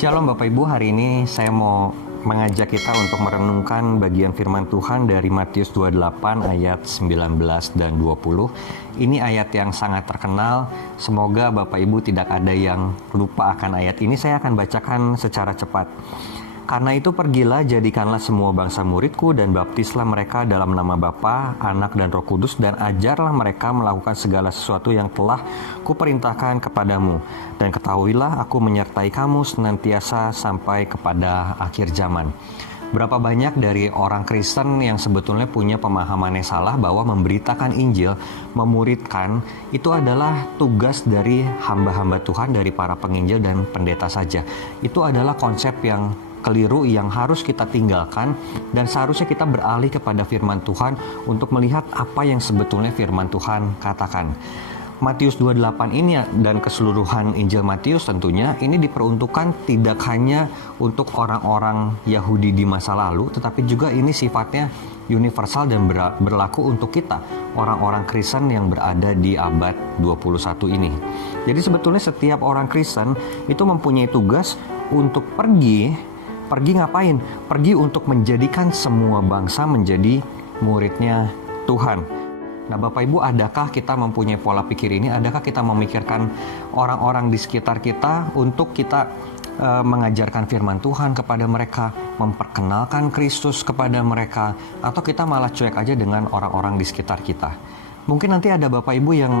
Shalom Bapak Ibu, hari ini saya mau mengajak kita untuk merenungkan bagian firman Tuhan dari Matius 28 ayat 19 dan 20. Ini ayat yang sangat terkenal, semoga Bapak Ibu tidak ada yang lupa akan ayat ini. Saya akan bacakan secara cepat. Karena itu pergilah, jadikanlah semua bangsa muridku dan baptislah mereka dalam nama Bapa, Anak dan Roh Kudus, dan ajarlah mereka melakukan segala sesuatu yang telah kuperintahkan kepadamu. Dan ketahuilah aku menyertai kamu senantiasa sampai kepada akhir zaman. Berapa banyak dari orang Kristen yang sebetulnya punya pemahaman yang salah bahwa memberitakan Injil, memuridkan, itu adalah tugas dari hamba-hamba Tuhan, dari para penginjil dan pendeta saja. Itu adalah konsep yang keliru yang harus kita tinggalkan, dan seharusnya kita beralih kepada firman Tuhan untuk melihat apa yang sebetulnya firman Tuhan katakan. Matius 28 ini dan keseluruhan Injil Matius tentunya ini diperuntukkan tidak hanya untuk orang-orang Yahudi di masa lalu, tetapi juga ini sifatnya universal dan berlaku untuk kita, orang-orang Kristen yang berada di abad 21 ini. Jadi sebetulnya setiap orang Kristen itu mempunyai tugas untuk pergi ngapain? Pergi untuk menjadikan semua bangsa menjadi muridnya Tuhan. Nah Bapak Ibu, adakah kita mempunyai pola pikir ini? Adakah kita memikirkan orang-orang di sekitar kita untuk kita mengajarkan firman Tuhan kepada mereka, memperkenalkan Kristus kepada mereka, atau kita malah cuek aja dengan orang-orang di sekitar kita? Mungkin nanti ada Bapak Ibu yang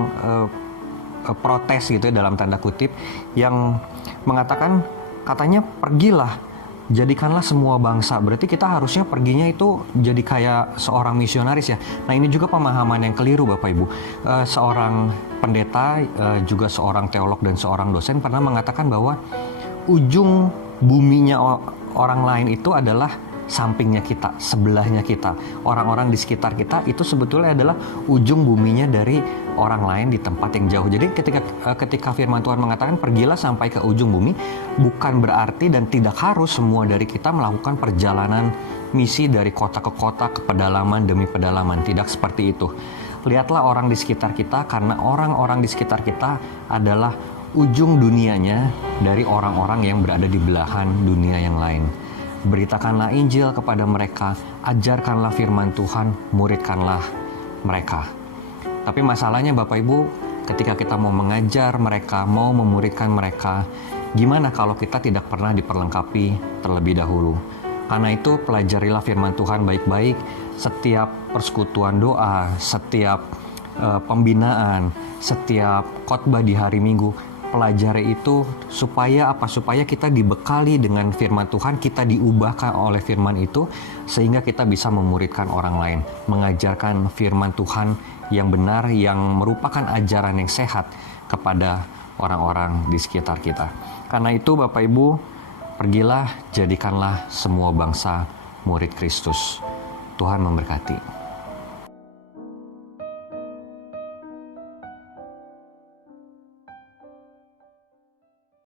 protes gitu ya, dalam tanda kutip, yang mengatakan katanya pergilah, jadikanlah semua bangsa. Berarti kita harusnya perginya itu jadi kayak seorang misionaris ya. Nah ini juga pemahaman yang keliru Bapak Ibu. Seorang pendeta, juga seorang teolog dan seorang dosen pernah mengatakan bahwa ujung buminya orang lain itu adalah sampingnya kita, sebelahnya kita. Orang-orang di sekitar kita itu sebetulnya adalah ujung buminya dari orang lain di tempat yang jauh. Jadi ketika firman Tuhan mengatakan pergilah sampai ke ujung bumi, bukan berarti dan tidak harus semua dari kita melakukan perjalanan misi dari kota ke kota, ke pedalaman demi pedalaman. Tidak seperti itu. Lihatlah orang di sekitar kita, karena orang-orang di sekitar kita adalah ujung dunianya dari orang-orang yang berada di belahan dunia yang lain. Beritakanlah Injil kepada mereka, ajarkanlah firman Tuhan, muridkanlah mereka. Tapi masalahnya Bapak Ibu, ketika kita mau mengajar mereka, mau memuridkan mereka, gimana kalau kita tidak pernah diperlengkapi terlebih dahulu? Karena itu pelajarilah firman Tuhan baik-baik, setiap persekutuan doa, setiap pembinaan, setiap khotbah di hari Minggu, pelajari itu supaya apa? Supaya kita dibekali dengan firman Tuhan, kita diubahkan oleh firman itu, sehingga kita bisa memuridkan orang lain, mengajarkan firman Tuhan yang benar, yang merupakan ajaran yang sehat kepada orang-orang di sekitar kita. Karena itu Bapak Ibu, pergilah, jadikanlah semua bangsa murid Kristus. Tuhan memberkati.